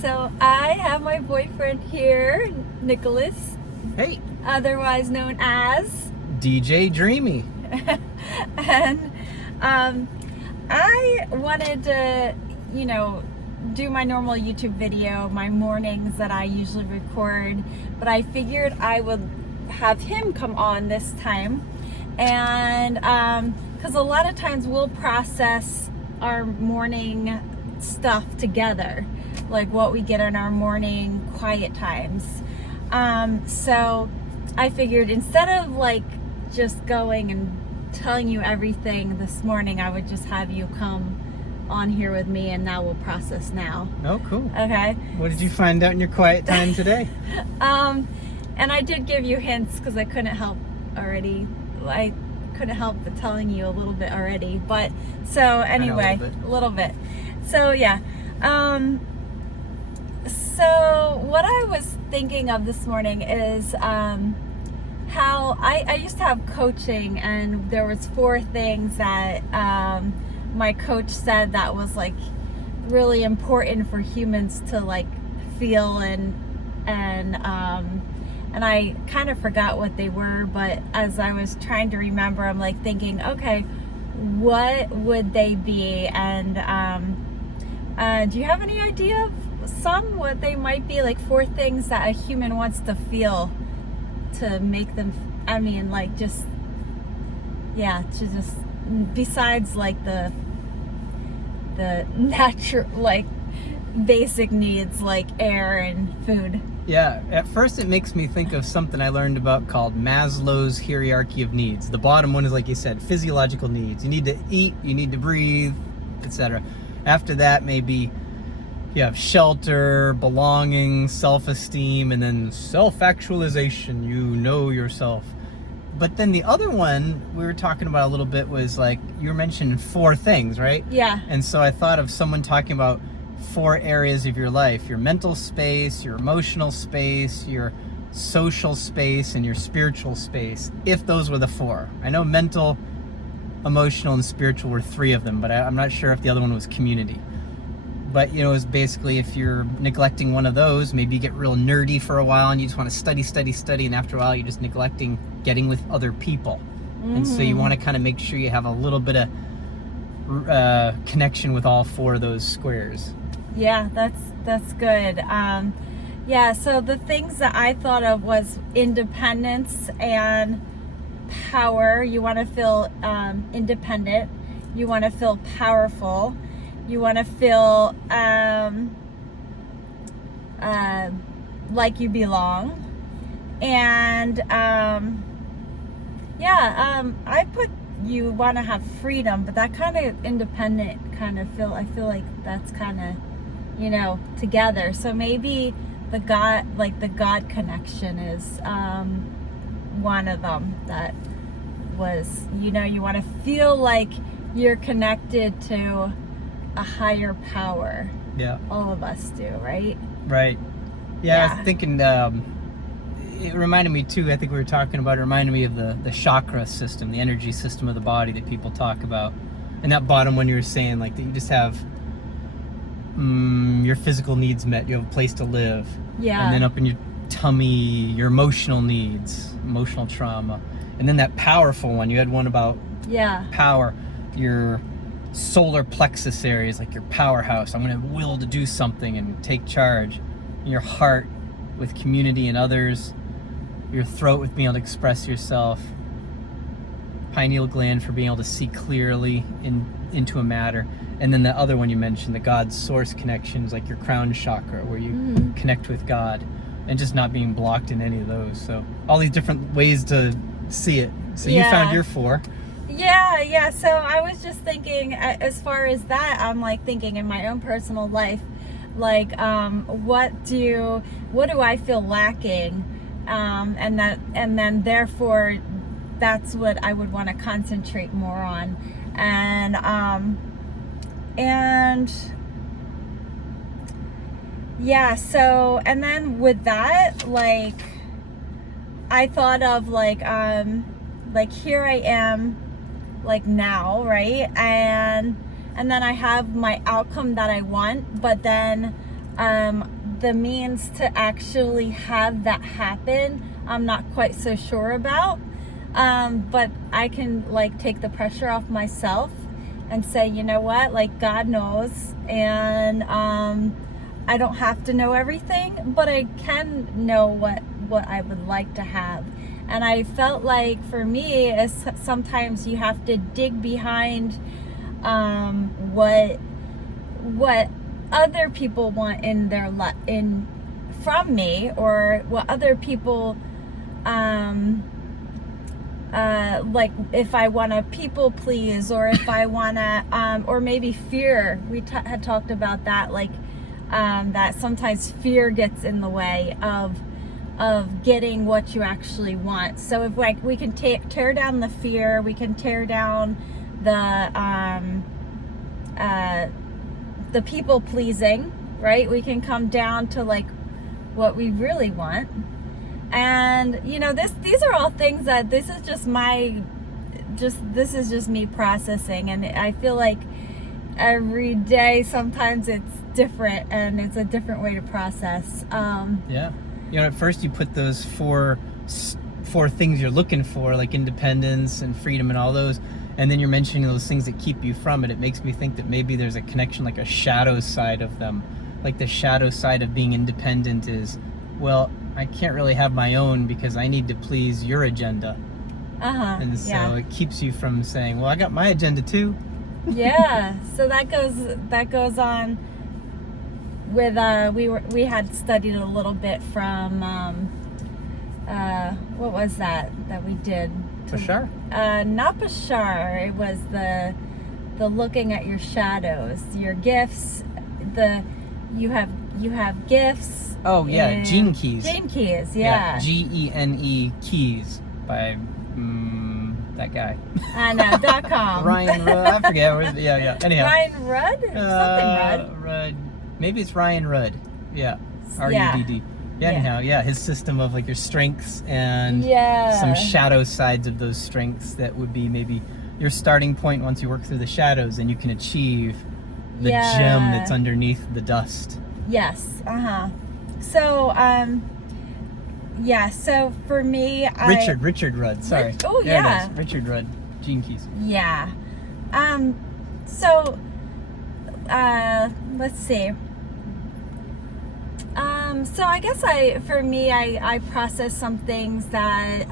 So I have my boyfriend here, Nicholas, Hey, otherwise known as, DJ Dreamy. and I wanted to, do my normal YouTube video, my mornings that I usually record, but I figured I would have him come on this time, and because a lot of times we'll process our morning stuff together, like what we get in our morning quiet times. So I figured instead of like just going and telling you everything this morning, I would just have you come on here with me, and now we'll process now. Oh, cool. Okay. What did you find out in your quiet time today? And I did give you hints because I couldn't help already. I couldn't help but telling you a little bit already. But so anyway, a little bit. So yeah. So what I was thinking of this morning is how I used to have coaching, and there was 4 things that my coach said that was like really important for humans to like feel, and I kind of forgot what they were, but as I was trying to remember, I'm like thinking, okay, what would they be? And do you have any idea of what they might be? Like 4 things that a human wants to feel to make them, besides like the natural, like basic needs like air and food. Yeah, at first it makes me think of something I learned about called Maslow's hierarchy of needs. The bottom one is, like you said, physiological needs. You need to eat, you need to breathe, etc. After that, maybe you have shelter, belonging, self-esteem, and then self-actualization. You know yourself. But then the other one we were talking about a little bit was like, you were mentioning 4 things, right? Yeah. And so I thought of someone talking about 4 areas of your life: your mental space, your emotional space, your social space, and your spiritual space, if those were the 4. I know mental, emotional, and spiritual were 3 of them, but I'm not sure if the other one was community. But, it's basically, if you're neglecting one of those, maybe you get real nerdy for a while and you just want to study, and after a while you're just neglecting getting with other people. Mm-hmm. And so you want to kind of make sure you have a little bit of connection with all 4 of those squares. Yeah, that's good. So the things that I thought of was independence and power. You want to feel independent. You want to feel powerful. You want to feel like you belong. And I put you want to have freedom, but that kind of independent I feel like that's kind of, together. So maybe the God connection is one of them. That was, you want to feel like you're connected to a higher power. Yeah. All of us do, right? Right. Yeah. I was thinking, it reminded me too, I think we were talking about, it reminded me of the chakra system, the energy system of the body that people talk about. And that bottom one you were saying, like, that you just have your physical needs met, you have a place to live. Yeah. And then up in your tummy, your emotional needs, emotional trauma. And then that powerful one, you had one about power, your solar plexus areas, like your powerhouse. I'm going to will to do something and take charge. Your heart with community and others. Your throat with being able to express yourself. Pineal gland for being able to see clearly into a matter. And then the other one you mentioned, the God source connections, like your crown chakra, where you connect with God, and just not being blocked in any of those. So all these different ways to see it. So you found your 4. Yeah. So I was just thinking, as far as that, I'm like thinking in my own personal life, like what do I feel lacking, and then therefore that's what I would want to concentrate more on, and so, and then with that, like I thought of like here I am, like now, right? And then I have my outcome that I want, but then the means to actually have that happen, I'm not quite so sure about. But I can like take the pressure off myself and say, you know what, like God knows, and I don't have to know everything, but I can know what I would like to have. And I felt like for me, is sometimes you have to dig behind what other people want in their from me, or what other people like if I want to people please, or if I want to or maybe fear. We had talked about that, like that sometimes fear gets in the way of getting what you actually want. So if like we can tear down the fear, we can tear down the people pleasing, right? We can come down to like what we really want. And you know, these are all things that this is just me processing, and I feel like every day sometimes it's different, and it's a different way to process. Yeah, you know, at first you put those four things you're looking for, like independence and freedom and all those, and then you're mentioning those things that keep you from it. It makes me think that maybe there's a connection, like a shadow side of them. Like the shadow side of being independent is, well, I can't really have my own because I need to please your agenda. And so it keeps you from saying, well, I got my agenda too. Yeah. So that goes on with we had studied a little bit from what was that we did? Bashar? Not Bashar. It was the looking at your shadows, your gifts. You have gifts. Oh yeah, Gene Keys. Gene Keys, yeah. Gene Keys by that guy. I know. .com. Ryan Rudd. I forget. Yeah. Anyhow. Ryan Rudd? Something Rudd. Maybe it's Ryan Rudd. Yeah. RUDD. Yeah. Anyhow, yeah, his system of like your strengths and some shadow sides of those strengths that would be maybe your starting point once you work through the shadows, and you can achieve the gem that's underneath the dust. Yes. So, so for me, Richard Rudd. Sorry. Oh, yeah. It is. Richard Rudd. Gene Keys. Yeah. So, let's see. So I guess I process some things that,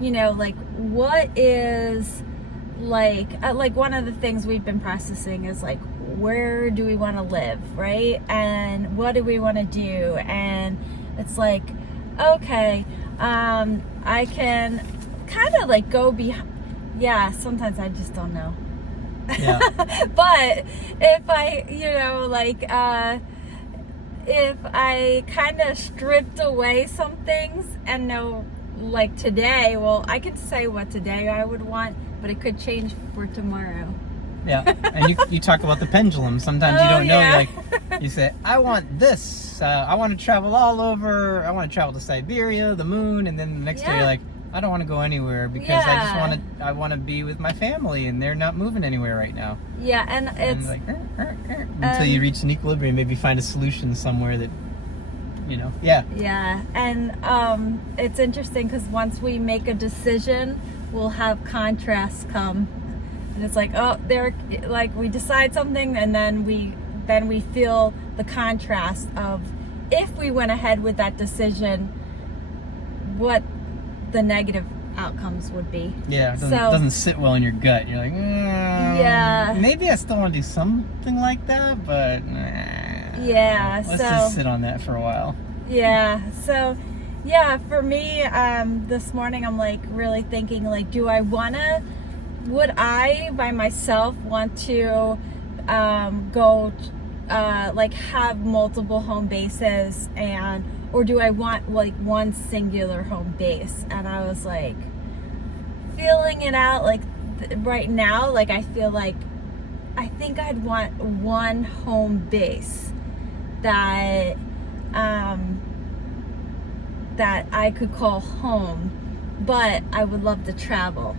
you know, like what is like one of the things we've been processing is like, where do we want to live, right? And what do we want to do? And it's like, okay, I can kind of like go behind. Yeah, sometimes I just don't know. Yeah. But if I, you know, like, if I kind of stripped away some things and know, like today, well, I could say what today I would want, but it could change for tomorrow. Yeah, and you talk about the pendulum. Sometimes you don't know. You're like, you say, I want this. I want to travel all over. I want to travel to Siberia, the moon, and then the next day you're like, I don't want to go anywhere because I want to be with my family, and they're not moving anywhere right now. Yeah, and it's like until you reach an equilibrium, maybe find a solution somewhere that, you know. Yeah. Yeah, and it's interesting because once we make a decision, we'll have contrasts come. And it's like, oh, like we decide something, and then we feel the contrast of if we went ahead with that decision, what the negative outcomes would be. Yeah, it doesn't sit well in your gut. You're like, maybe I still want to do something like that, but let's just sit on that for a while. Yeah. So, yeah, for me, this morning I'm like really thinking like, would I by myself want to go like have multiple home bases, or do I want like one singular home base? And I was like feeling it out, like right now, like I feel like I think I'd want one home base that that I could call home, but I would love to travel.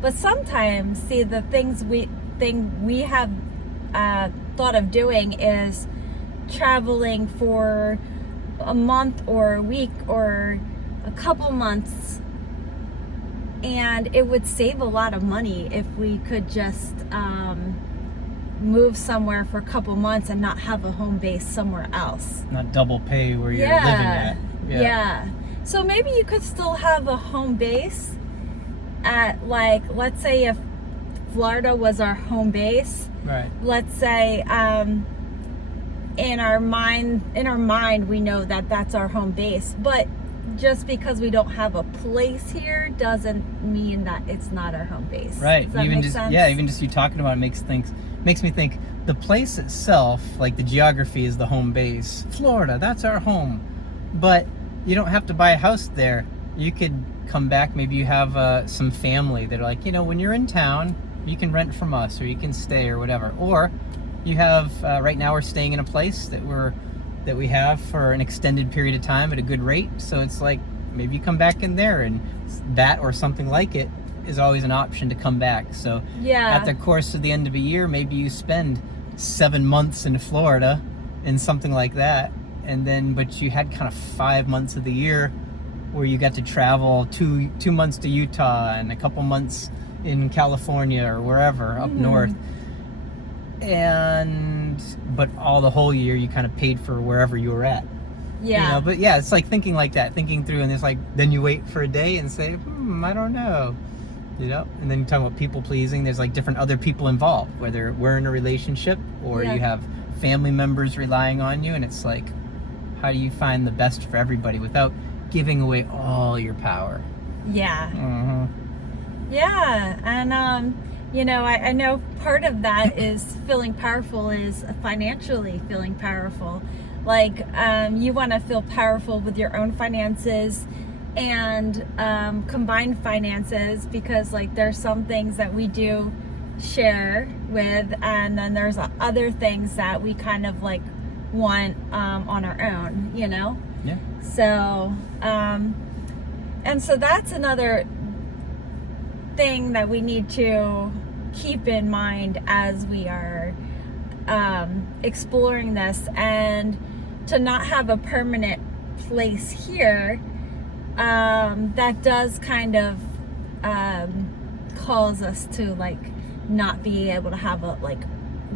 But sometimes, see, the thing we have thought of doing is traveling for a month or a week or a couple months, and it would save a lot of money if we could just move somewhere for a couple months and not have a home base somewhere else. Not double pay where you're living at. Yeah. So maybe you could still have a home base at, like, let's say if Florida was our home base. Right. Let's say in our mind we know that that's our home base, but just because we don't have a place here doesn't mean that it's not our home base. Right. Does that even make just sense? even just you talking about it makes me think the place itself, like the geography, is the home base. Florida, that's our home. But you don't have to buy a house there. You could come back. Maybe you have some family that are like, when you're in town, you can rent from us, or you can stay, or whatever. Or you have right now we're staying in a place that we have for an extended period of time at a good rate. So it's like maybe you come back in there, and that or something like it is always an option to come back. So at the course of the end of a year, maybe you spend 7 months in Florida and something like that, and then but you had kind of 5 months of the year where you got to travel 2 months to Utah and a couple months in California or wherever up north, but all the whole year you kind of paid for wherever you were at. But it's like thinking like that, thinking through, and it's like then you wait for a day and say, I don't know, and then you talk about people pleasing. There's like different other people involved, whether we're in a relationship or you have family members relying on you, and it's like, how do you find the best for everybody without giving away all your power? And I know part of that is feeling powerful, is financially feeling powerful. Like you want to feel powerful with your own finances and combined finances, because like there's some things that we do share with, and then there's other things that we kind of like want on our own, So and so that's another thing that we need to keep in mind as we are exploring this, and to not have a permanent place here that does kind of cause us to like not be able to have a like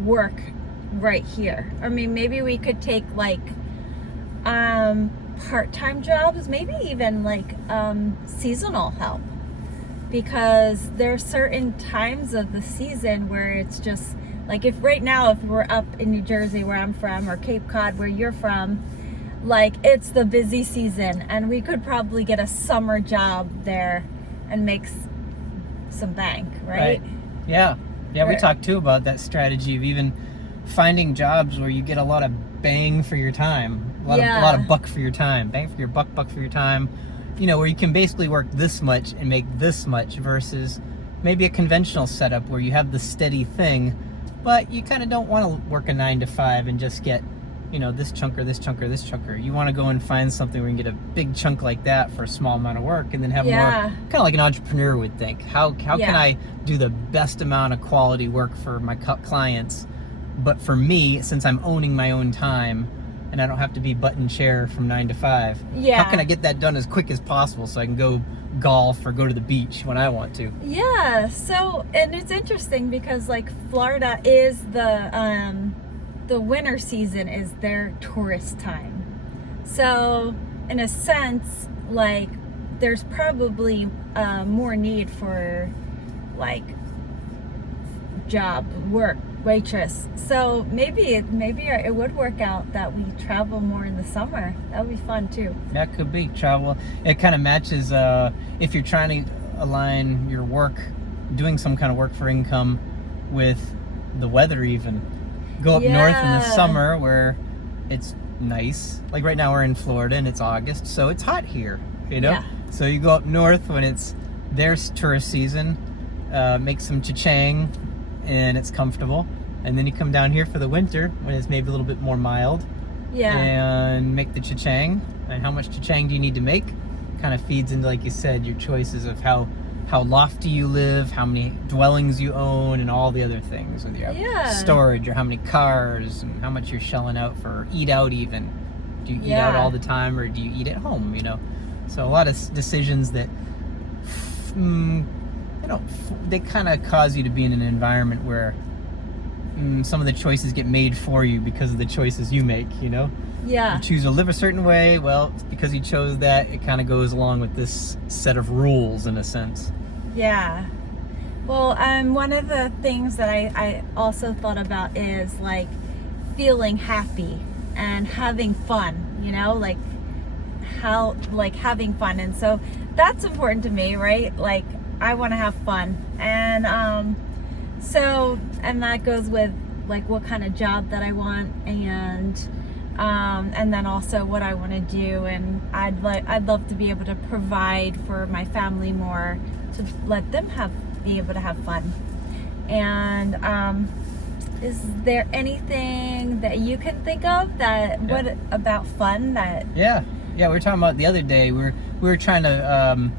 work right here. I mean, maybe we could take like part-time jobs, maybe even like seasonal help, because there's certain times of the season where it's just like, if right now, if we're up in New Jersey where I'm from, or Cape Cod where you're from, like it's the busy season, and we could probably get a summer job there and make some bank, right? Yeah, we talked too about that strategy of even finding jobs where you get a lot of bang for your time, a lot of buck for your time, bang for your buck for your time, where you can basically work this much and make this much, versus maybe a conventional setup where you have the steady thing, but you kind of don't want to work a 9 to 5 and just get, this chunk or this chunk or this chunk. Or you want to go and find something where you can get a big chunk like that for a small amount of work, and then have more, kind of like an entrepreneur would think. How can I do the best amount of quality work for my clients? But for me, since I'm owning my own time and I don't have to be butt in chair from 9 to 5, how can I get that done as quick as possible so I can go golf or go to the beach when I want to? So, and it's interesting because like Florida is the winter season is their tourist time. So in a sense, like there's probably more need for like job work, waitress. So maybe it would work out that we travel more in the summer. That would be fun too. That could be travel. It kind of matches if you're trying to align your work, doing some kind of work for income, with the weather. Even go up north in the summer where it's nice. Like right now we're in Florida and it's August, so it's hot here, So you go up north when it's their tourist season, make some cha-chang, and it's comfortable, and then you come down here for the winter when it's maybe a little bit more mild, and make the cha-chang. And how much cha-chang do you need to make kind of feeds into, like you said, your choices of how how lofty you live, how many dwellings you own, and all the other things. Whether you have storage, or how many cars, and how much you're shelling out for eat out even. Do you eat out all the time, or do you eat at home, you know? So a lot of decisions that, they kind of cause you to be in an environment where some of the choices get made for you because of the choices you make, you know? Yeah. You choose to live a certain way, well, because you chose that, it kind of goes along with this set of rules in a sense. Yeah. Well, one of the things that I also thought about is like feeling happy and having fun, you know, like having fun. And so that's important to me, right? Like I want to have fun. And and that goes with like what kind of job that I want, and then also what I want to do. And I'd love to be able to provide for my family more, to let them be able to have fun. And is there anything that you can think of what about fun that? Yeah, we were talking about the other day. We were trying to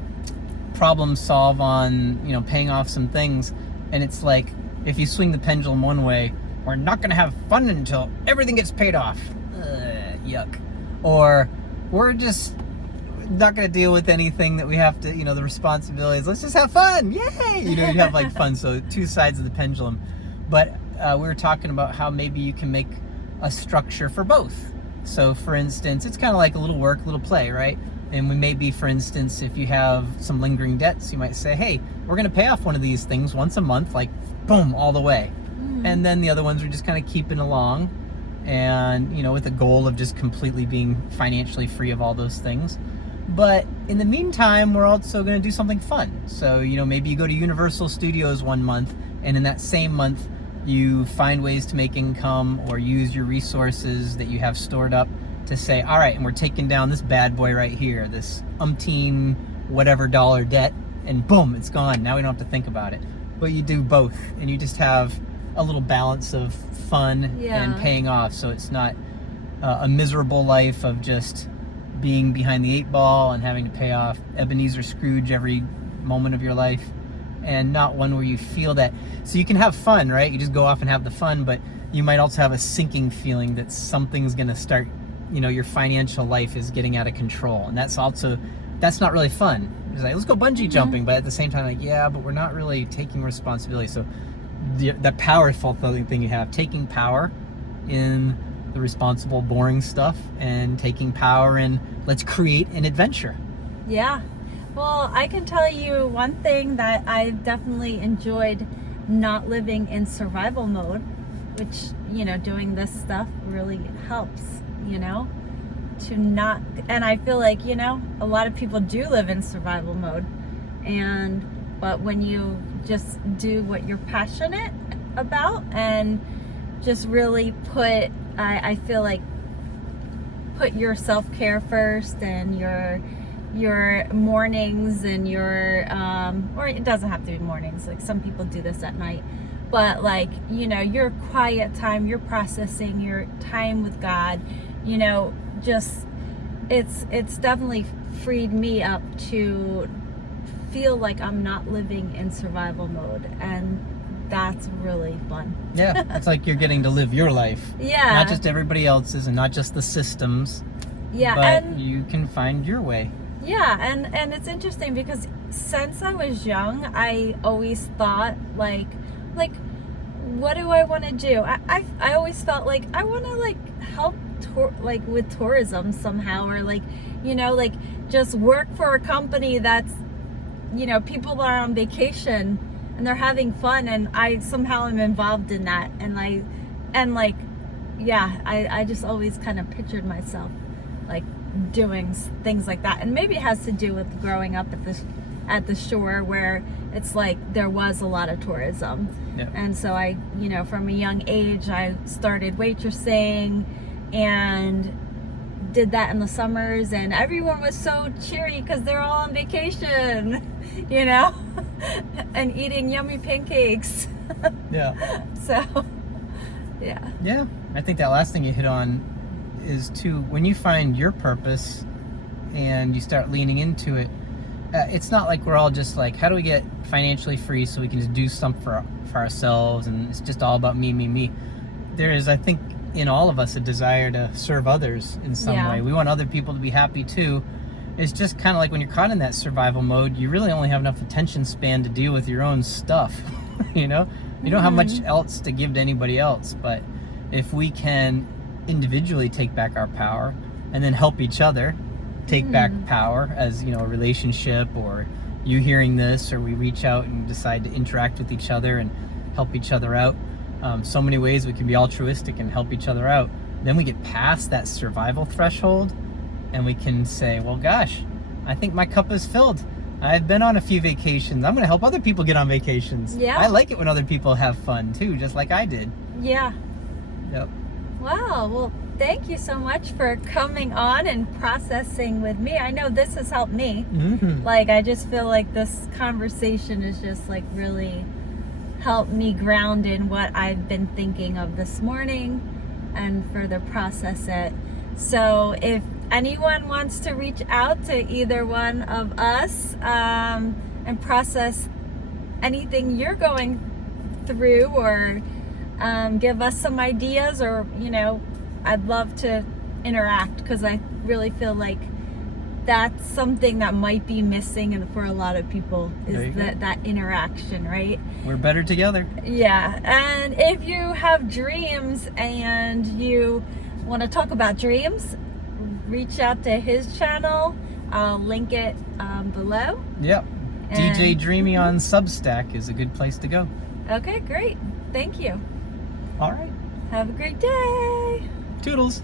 problem solve on paying off some things, and it's like if you swing the pendulum one way, we're not going to have fun until everything gets paid off. Yuck. Or we're just not going to deal with anything that we have to, the responsibilities. Let's just have fun. Yay! You have like fun. So two sides of the pendulum. But we were talking about how maybe you can make a structure for both. So for instance, it's kind of like a little work, little play, right? And we maybe, for instance, if you have some lingering debts, you might say, hey, we're going to pay off one of these things once a month, like boom, all the way. And then the other ones are just kind of keeping along, and with the goal of just completely being financially free of all those things. But in the meantime, we're also going to do something fun. So maybe you go to Universal Studios one month, and in that same month you find ways to make income or use your resources that you have stored up to say, all right, and we're taking down this bad boy right here, this umpteen whatever dollar debt, and boom, it's gone. Now we don't have to think about it. But you do both, and you just have a little balance of fun and paying off. So it's not a miserable life of just being behind the eight ball and having to pay off Ebenezer Scrooge every moment of your life, and not one where you feel that. So you can have fun, right? You just go off and have the fun, but you might also have a sinking feeling that something's going to start, your financial life is getting out of control. And that's not really fun. It's like, let's go bungee jumping, but at the same time, like, yeah, but we're not really taking responsibility. So the powerful thing you have, taking power in the responsible, boring stuff, and taking power in let's create an adventure. Yeah. Well, I can tell you one thing that I've definitely enjoyed not living in survival mode, which, doing this stuff really helps, to not, and I feel like, a lot of people do live in survival mode, but when you just do what you're passionate about and just really put your self-care first, and your mornings and your or it doesn't have to be mornings, like some people do this at night, but like your quiet time, your processing, your time with God, just it's definitely freed me up to feel like I'm not living in survival mode, and that's really fun. Yeah, it's like you're getting to live your life. Yeah. Not just everybody else's, and not just the systems. Yeah, but and you can find your way. Yeah, and it's interesting because since I was young, I always thought like what do I want to do? I always felt like I want to like help with tourism somehow, or like just work for a company that's people are on vacation and they're having fun, and I somehow am involved in that, I just always kind of pictured myself like doing things like that. And maybe it has to do with growing up at the shore, where it's like there was a lot of tourism. Yeah. And so I from a young age I started waitressing and did that in the summers, and everyone was so cheery because they're all on vacation, and eating yummy pancakes. Yeah. So yeah, I think that last thing you hit on is too, when you find your purpose and you start leaning into it, it's not like we're all just like, how do we get financially free so we can just do something for ourselves, and it's just all about me. There is, I think, in all of us a desire to serve others in some way. We want other people to be happy too. It's just kind of like when you're caught in that survival mode, you really only have enough attention span to deal with your own stuff. You know, you don't have much else to give to anybody else. But if we can individually take back our power and then help each other take back power, as you know, a relationship, or you hearing this, or we reach out and decide to interact with each other and help each other out, so many ways we can be altruistic and help each other out. Then we get past that survival threshold and we can say, well, gosh, I think my cup is filled. I've been on a few vacations. I'm going to help other people get on vacations. Yeah. I like it when other people have fun too, just like I did. Yeah. Yep. Wow. Well, thank you so much for coming on and processing with me. I know this has helped me. Like, I just feel like this conversation is just like really helped me ground in what I've been thinking of this morning and further process it. So if anyone wants to reach out to either one of us and process anything you're going through, or give us some ideas, or, you know, I'd love to interact, because I really feel like that's something that might be missing, and for a lot of people is that interaction, right? We're better together. Yeah. And if you have dreams and you want to talk about dreams, reach out to his channel. I'll link it below. Yep. And DJ Dreamy on Substack is a good place to go. Okay, great. Thank you. All right. Have a great day. Toodles.